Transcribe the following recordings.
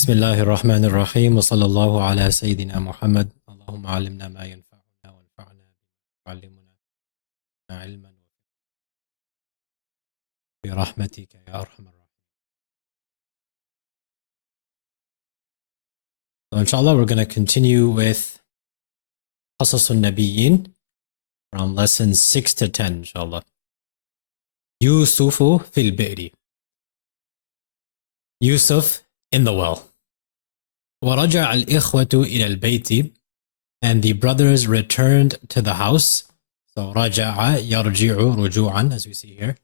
بسم الله الرحمن الرحيم وصلى الله على سيدنا محمد اللهم علمنا ما ينفعنا وانفعنا وعلمنا علما برحمتك يا أرحم الراحمين. So inshallah we're going to continue with Qasas al-Nabiyyin from lessons 6 to 10 inshallah. Yusufu fil bi'ri. Yusuf in the well. ورجع الإخوة إلى البيت, and the brothers returned to the house. So رجع يرجع رجوعا as we see here.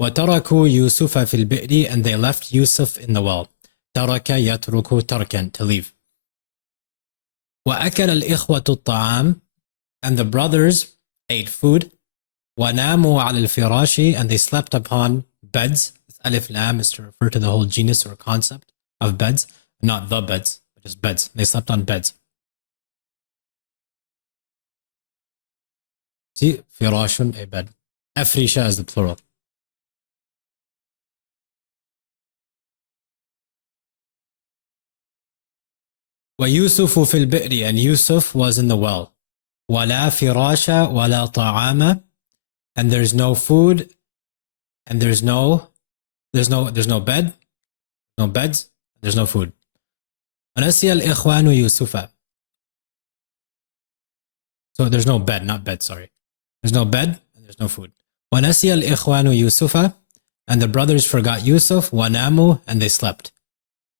وتركوا يوسف في البئر, and they left Yusuf in the well. ترك يترك تركا, to leave. وأكل الإخوة الطعام, and the brothers ate food. وناموا على الفراش, and they slept upon beds. Alif Lam is to refer to the whole genus or concept of beds, not the beds, but just beds. They slept on beds. See, firashun, a bed. Afrisha is the plural. وَيُوسُفُ فِي الْبِئْرِ, and Yusuf was in the well. وَلَا فِرَاشَ وَلَا طَعَامَ, and there's no food, and there's no bed, no beds, there's no food. وَنَسِيَ الْإِخْوَانُ يُوسُفَ. So there's no bed, not bed, sorry. There's no bed, and there's no food. وَنَسِيَ الْإِخْوَانُ يُوسُفَ, and the brothers forgot Yusuf. وَنَامُوا, and they slept.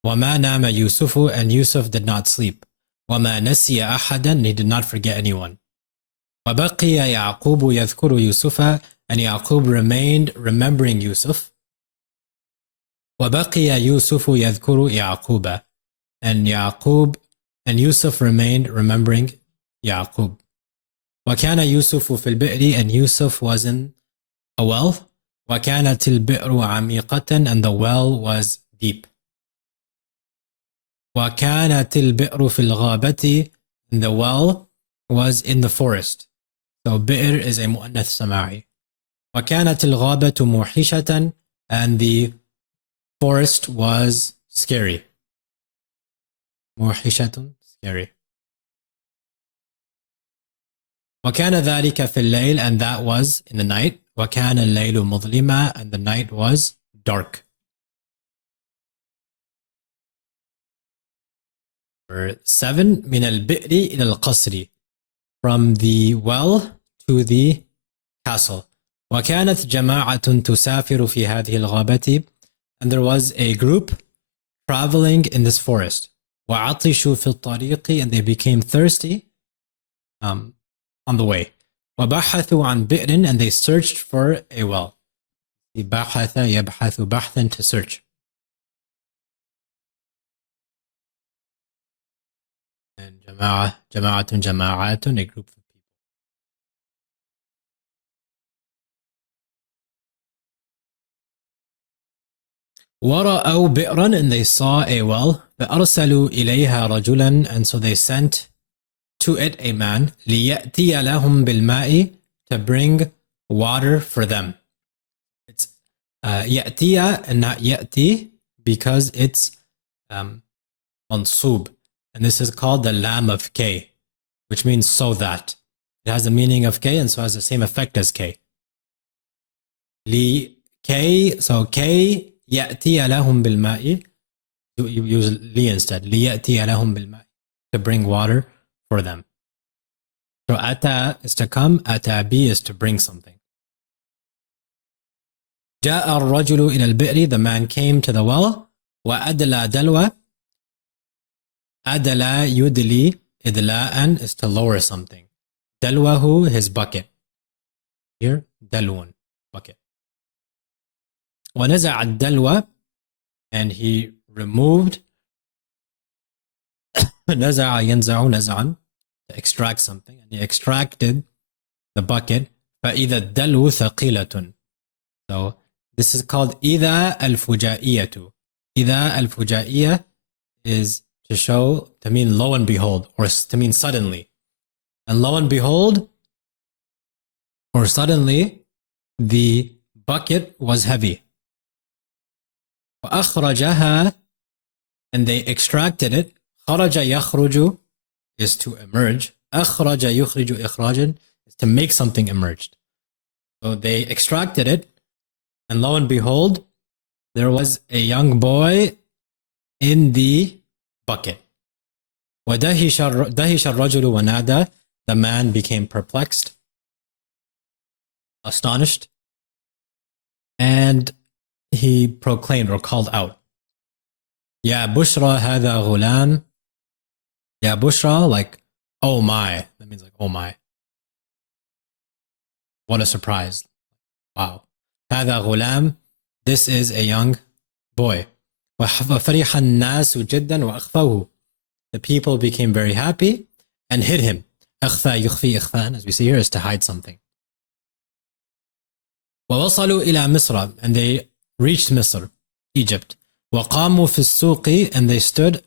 وَمَا نَامَ يُوسُفُ, and Yusuf did not sleep. وَمَا نَسِيَ أَحَدًا, and he did not forget anyone. وَبَقِيَ يَعْقُوبُ يَذْكُرُ يُوسُفَ, and Yaqub remained remembering Yusuf. وَبَقِيَ يُوسُفُ يَذْكُرُ يَعْقُوبَ, and Yaqub and Yusuf remained remembering Yaqub. وَكَانَ يُوسُفُ فِي الْبِئْرِ, and Yusuf was in a well. وَكَانَتِ الْبِئْرُ عَمِيقَةً, and the well was deep. وَكَانَتِ الْبِئْرُ فِي الْغَابَةِ, and the well was in the forest. So bi'r is a mu'annath sama'i. وَكَانَتِ الْغَابَةُ مُوحِشَةً, and the forest was scary. مُوحِشَةٌ, scary. وَكَانَ ذَلِكَ فِي اللَّيْلِ, and that was in the night. وَكَانَ اللَّيْلُ مُظْلِمًا, and the night was dark. 7 من البئر إلى القصر, from the well to the castle. وكانت جماعة تسافر في هذه الغابة, and there was a group traveling in this forest. وعطشوا في الطريق, and they became thirsty on the way. وبحثوا عن بئر, and they searched for a well. بحث يبحث بحثا, to search. And جماعة, a group of people. ورأوا بئرا, and they saw a well. فأرسلوا إليها رجلا, and so they sent to it a man. ليأتي لهم بالماء, to bring water for them. It's يأتي and not يأتي, because it's mansub. And this is called the lam of K, which means so that. It has the meaning of K, and so has the same effect as K. Li K, so K يأتي لهم بالماء. You use li instead. ليأتي لهم بالماء, to bring water for them. So ata is to come, ata bi is to bring something. جاء الرجل إلى البئر, the man came to the well. وأدلى دلوة. Adala yudli, idla'an is to lower something. Dalwahu, his bucket. Here, dalwun, bucket. وَنَزَعَ الدَّلْوَ, and he removed. نَزَعَ يَنزَعُ نَزْعًا, to extract something. And he extracted the bucket. فَإِذَا الدَّلْوُ ثَقِيلَةٌ. So this is called إِذَا الْفُجَائِيَةُ. إِذَا الْفُجَائِيَةُ is to show, to mean lo and behold, or to mean suddenly. And lo and behold, or suddenly, the bucket was heavy. وأخرجها, and they extracted it. خرج يخرج is to emerge. أخرج يخرج إخراجا is to make something emerge. So they extracted it, and lo and behold, there was a young boy in the bucket. ودهش الرجل ونادى. The man became perplexed, astonished, and he proclaimed or called out, يا بشرى هذا غلام. يا بشرى, like, oh my. That means like, oh my. What a surprise. Wow. هذا غلام. This is a young boy. وفرح الناس جدا وأخفوه. The people became very happy and hid him. أخفى يخفي إخفاء, as we see here, is to hide something. ووصلوا إلى مصر, and they reached Misr, Egypt. وقاموا في السوق, and they stood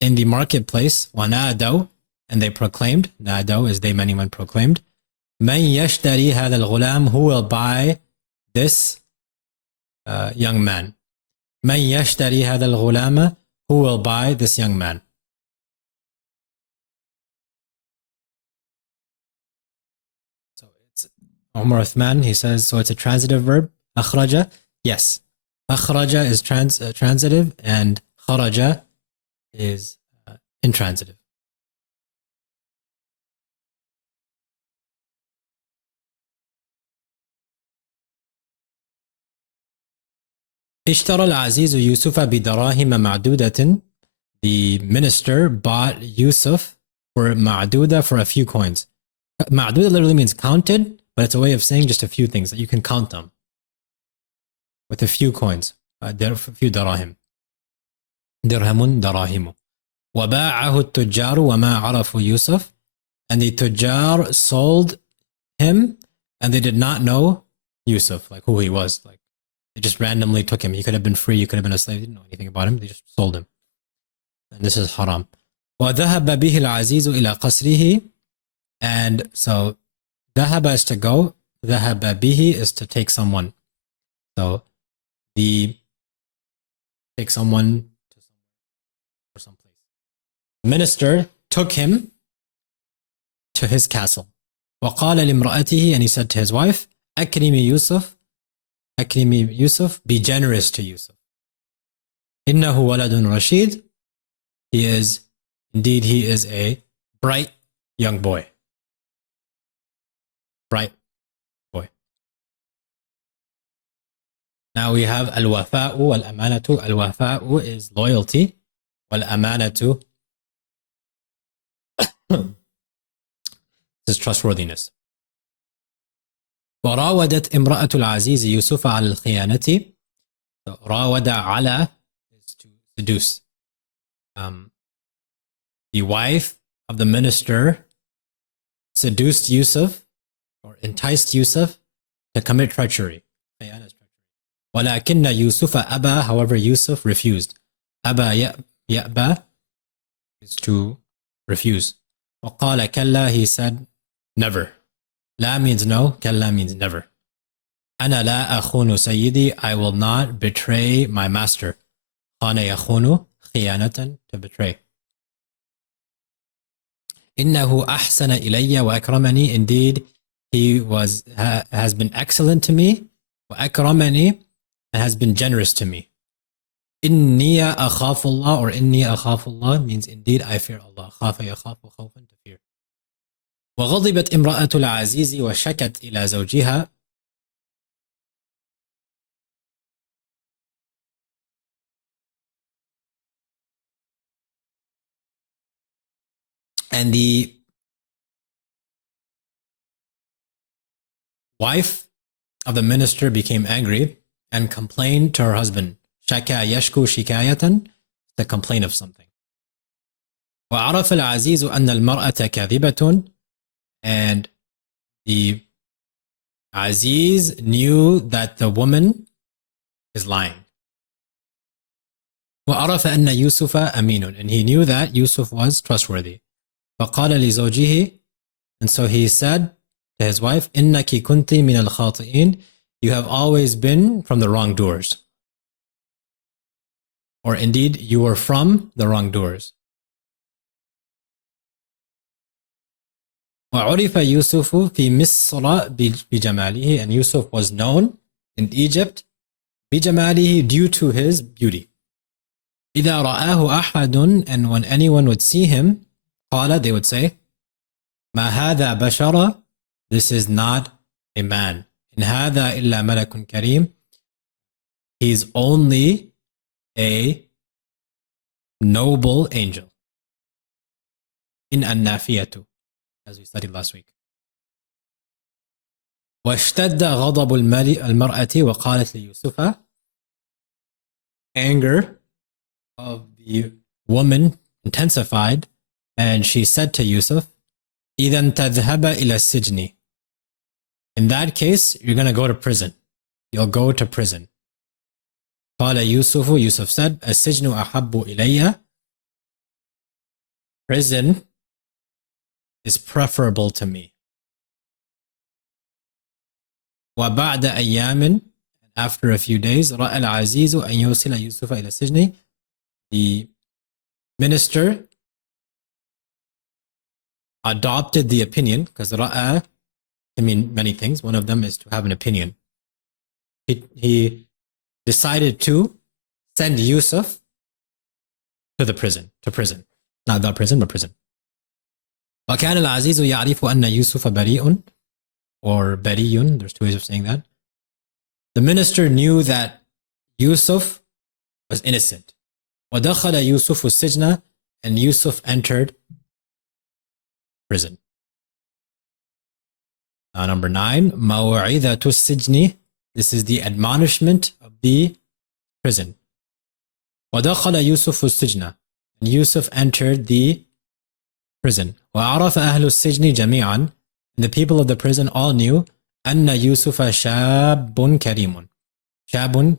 in the marketplace. ونادوا, and they proclaimed. نادوا is they, many men proclaimed. من يشتري هذا الغلام, who will buy this young man. من يشتري هذا الغلام, who will buy this young man. So it's Umar Uthman, he says, so it's a transitive verb. أخرج, yes. أخرج is transitive, and خرج is intransitive. اشترى العزيز يوسف بدراهم معدودة. The minister bought Yusuf for معدودة, for a few coins. معدودة literally means counted, but it's a way of saying just a few things, that you can count them with a few coins. A few دراهم. درهم دراهم. وباعه التجار وما عرفوا يوسف. And the تجار sold him, and they did not know Yusuf, like who he was. Like, they just randomly took him. He could have been free, he could have been a slave. They didn't know anything about him. They just sold him. And this is haram. وذهب به العزيز إلى قصره. And so ذهب is to go. ذهب به is to take someone. So take someone to some place. The minister took him to his castle. وقال لامرأته, and he said to his wife, أكرمي يوسف. أكرمي يوسف, be generous to Yusuf. إنه ولد رشيد. He is a bright young boy. Bright boy. Now we have al-wafa'u wal-amanatu. Al-wafa'u is loyalty. Wal-amanatu is trustworthiness. وراودت امرأة العزيز يوسف على الخيانة. راود على is to seduce. The wife of the minister seduced Yusuf, or enticed Yusuf, to commit treachery. ولكن يوسف أبى, however Yusuf refused. أبى يأبى is to refuse. وقال كلا, he said never. لا means no, كلا means never. أنا لا أخون سيدي, I will not betray my master. خان يخون خيانة, to betray. إنه أحسن إلي وأكرمني, indeed he has been excellent to me. وأكرمني, and has been generous to me. إني أخاف الله, or إني أخاف الله means indeed I fear Allah. خاف يخاف خوفا, to fear. وغضبت امرأة العزيز وشكت إلى زوجها. And the wife of the minister became angry and complained to her husband. شكا يشكو شكاية, to complain of something. وعرف العزيز أن المرأة كاذبة, and the Aziz knew that the woman is lying. وعرف أن يوسف أمين, and he knew that Yusuf was trustworthy. فقال لزوجه, and so he said to his wife, إنك كنت من الخاطئين, you have always been from the wrongdoers. or indeed you were from the wrongdoers. وعرف يوسف في مصر بجماله, and Yusuf was known in Egypt بجماله due to his beauty. إذا رآه أحد, and when anyone would see him, قال, they would say, ما هذا بشر, this is not a man. إن هذا إلا ملك كريم, he's only a noble angel. إن النافية, as we studied last week. واشتد غضب المرأة وقالت ليوسف, anger of the woman intensified, and she said to Yusuf, إذا تذهب إلى السجن. In that case, you're going to go to prison. You'll go to prison. قال يوسف, Yusuf said, السجن أحب إلي. Prison is preferable to me. وبعد أيام, after a few days, رأى العزيز أن يوصل يوسف إلى السجن. The minister adopted the opinion, because رأى can mean many things. One of them is to have an opinion. He decided to send Yusuf to the prison, not the prison, but prison. وكان العزيز يعرف أن يوسف بريء, or بريء, there's two ways of saying that. The minister knew that Yusuf was innocent. ودخل يوسف السجن, and Yusuf entered prison. Number 9, موعظة السجن, this is the admonishment of the prison. ودخل يوسف السجن, and Yusuf entered the prison. وعرف أهل السجن جميعا, and the people of the prison all knew أن يوسف شاب كريم. شاب,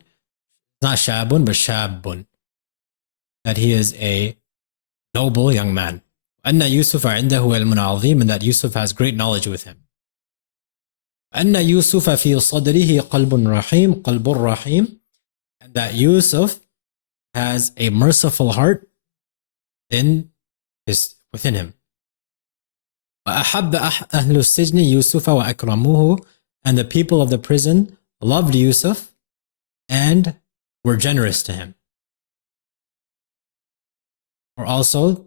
not شاب, but شاب, that he is a noble young man. أن يوسف عنده علم عظيم, and that Yusuf has great knowledge with him. أن يوسف في صدره قلب رحيم, and that Yusuf has a merciful heart within him. وأحب أهل السجن يوسف وأكرموه, and the people of the prison loved Yusuf and were generous to him. Or also,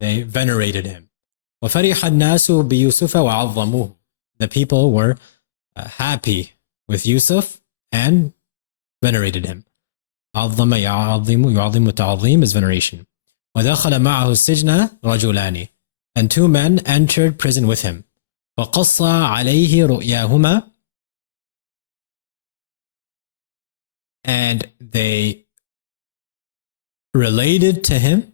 they venerated him. وفرح الناس بيوسف وعظموه, the people were happy with Yusuf and venerated him. عظم يعظم تعظيم is veneration. ودخل معه السجن رجلان, and two men entered prison with him. وقص عليه رؤياهما, and they related to him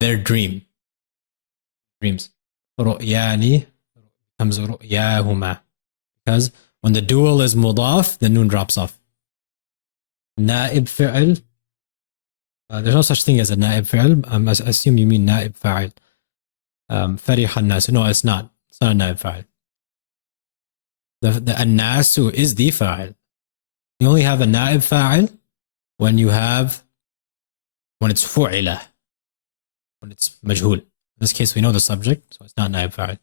their dreams. رؤياني comes رؤياهما, because when the dual is mudaf, the noon drops off. نائب فعل, there's no such thing as a نائب فعل. I assume you mean نائب فاعل. فرح الناس. No, it's not. It's not a نائب فاعل. The الناس is the فاعل. You only have a نائب فاعل when it's فعلة, when it's مجهول. In this case, we know the subject, so it's not نائب فاعل.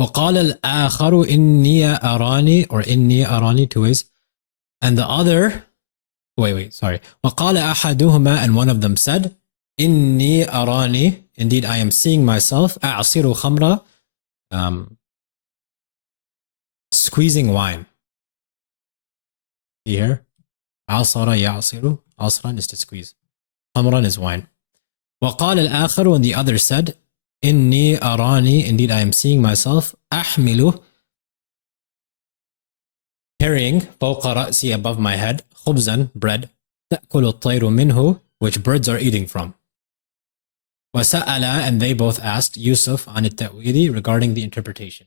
وقال الآخر إني أراني, or إني أراني, two ways. And the other, sorry. وقال أحدهما, and one of them said, إني أراني, indeed I am seeing myself, أعصر خمرة, squeezing wine. See here? عصر يعصر, عصرا is to squeeze. خمرا is wine. وقال الآخر, and the other said, إني أراني, indeed I am seeing myself, أحمل, carrying, فوق رأسي, above my head, خبزا, bread, تأكل الطير منه, which birds are eating from. وسأل, and they both asked Yusuf عن التأويل, regarding the interpretation.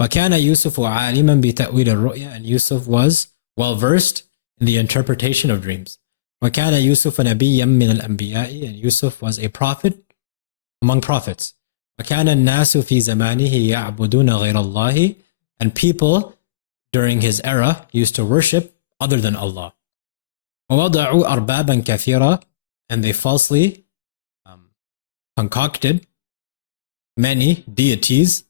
وكان يوسف عالما بتأويل الرؤيا, and Yusuf was well versed in the interpretation of dreams. وكان يوسف نبيا من الأنبياء, and Yusuf was a prophet among prophets. وكان الناس في زمانه يعبدون غير الله, and people during his era used to worship other than Allah. وَوَضَعُوا أَرْبَابًا كَثِيرًا, and they falsely concocted many deities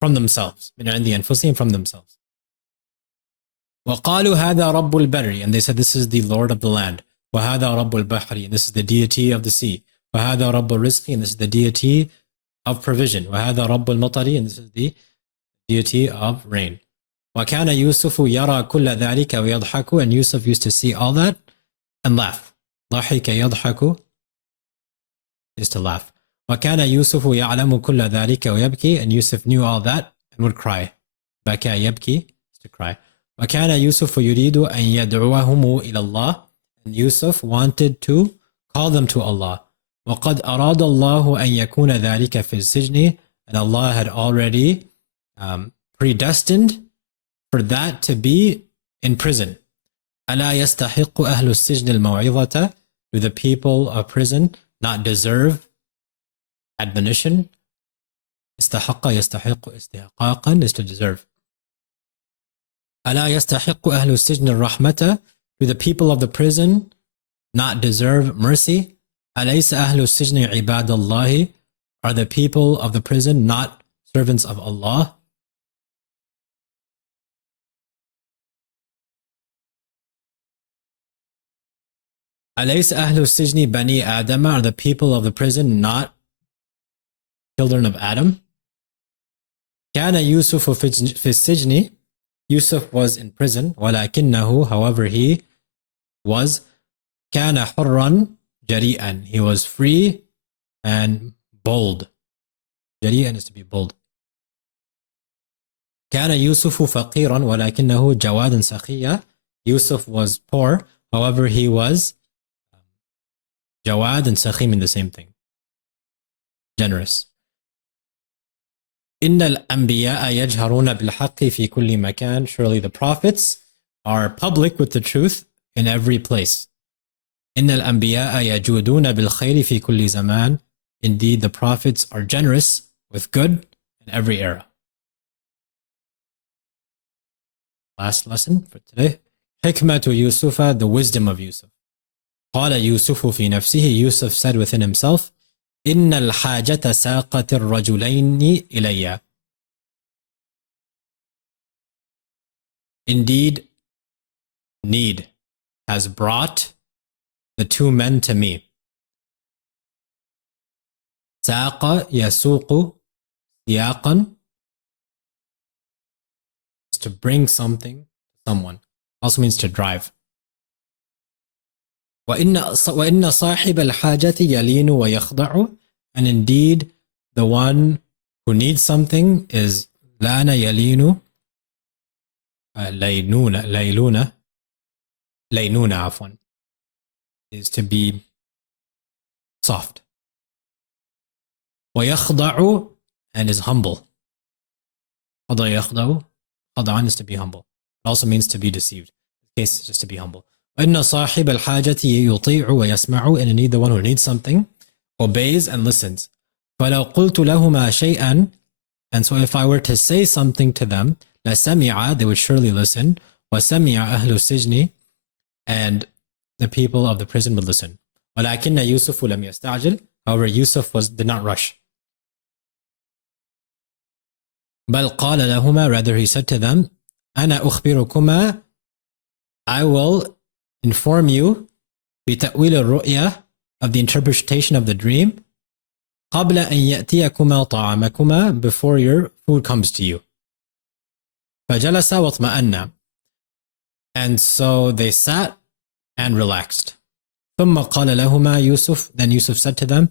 from themselves, من عند أنفسهم, from themselves. وَقَالُوا هَذَا رَبُّ الْبَرِّ, and they said, this is the Lord of the land. وَهَذَا رَبُّ الْبَحْرِ, and this is the deity of the sea. وَهَذَا رَبُّ الرِّزْقِ, and this is the deity of provision. وَهَذَا رَبُّ الْمَطَرِ, and this is the deity of rain. وَكَانَ يُوسُفُ يَرَى كُلَّ ذَلِكَ وَيَضْحَكُ, and Yusuf used to see all that and laugh. ضحك يضحك is to laugh. وَكَانَ يُوسُفُ يَعْلَمُ كُلَّ ذَلِكَ وَيَبْكِي, and Yusuf knew all that and would cry. بكى يبكي is to cry. وَكَانَ يُوسُفُ يُرِيدُ أَن يَدْعُوَهُمُ إِلَى اللَّهِ, and Yusuf wanted to call them to Allah. وَقَدْ أَرَادَ اللَّهُ أَن يَكُونَ ذَلِكَ فِي السِّجْنِ, and Allah had already predestined for that to be in prison. أَلَا يَسْتَحِقُّ أَهْلُ السِّجْنِ الْمَوْعِظَةَ, do the people of prison not deserve admonition? استحق يستحق استحقاقا is to deserve. ألا يستحق أهل السجن الرحمة, do the people of the prison not deserve mercy? أليس أهل السجن عباد الله, are the people of the prison not servants of Allah? أليس أهل السجن بني آدم, are the people of the prison not children of Adam? كان يوسف في السجن, Yusuf was in prison. ولكنه, however, he was كان حرا جريئا, he was free and bold. جريئا is to be bold. كان يوسف فقيرا ولكنه جوادا سخيا, Yusuf was poor, however, he was جواد and سخي mean the same thing, generous. إن الأنبياء يجهرون بالحق في كل مكان, surely the prophets are public with the truth in every place. إن الأنبياء يجودون بالخير في كل زمان, indeed the prophets are generous with good in every era. Last lesson for today. حكمة يوسف, the wisdom of Yusuf. قال يوسف في نفسه, Yusuf said within himself, إن الحاجة ساقت الرجلين إلي. Indeed, need has brought the two men to me. ساق يسوق سياقا is to bring something to someone. Also means to drive. وإن صاحب الحاجة يلين ويخضع, and indeed the one who needs something is لان يلين لينونة عفوا, is to be soft. ويخضع, and is humble. خضع يخضع, خضعا is to be humble. It also means to be deceived. In this case, just to be humble. وإن صاحب الحاجة يطيع ويسمع, and indeed the one who needs something obeys and listens. فلو قلت لهما شيئا, and so if I were to say something to them, لسمع, they would surely listen. وسمع أهل السجن, and the people of the prison would listen. ولكن يوسف لم يستعجل, however Yusuf did not rush. بل قال لهما, rather he said to them, أنا أخبركما, I will inform you بتأويل الرؤيا, of the interpretation of the dream, قبل أن يأتيكما طعامكما, before your food comes to you. فجلس واطمأن, and so they sat and relaxed. ثم قال لهما يوسف, then Yusuf said to them,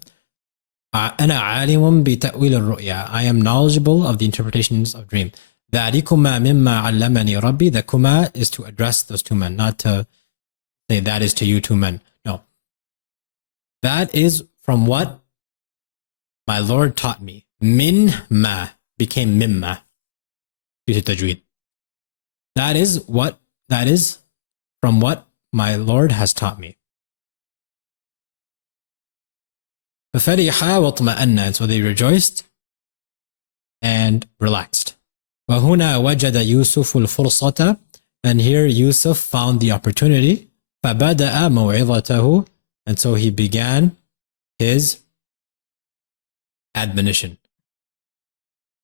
أنا عالم بتأويل الرؤيا, I am knowledgeable of the interpretations of dream. ذلكما مما علمني ربي, the kuma is to address those two men, not to say that is to you two men. No. That is from what my Lord taught me. Min ma became mimma due to tajweed. That is from what my Lord has taught me. فَفَرِحَا وَطْمَأَنَّا, and so they rejoiced and relaxed. وَهُنَا وَجَدَ يُوسُفُ الْفُرْصَةَ, And here Yusuf found the opportunity. فَبَدَأَ مَوْعِظَتَهُ. And so he began his admonition.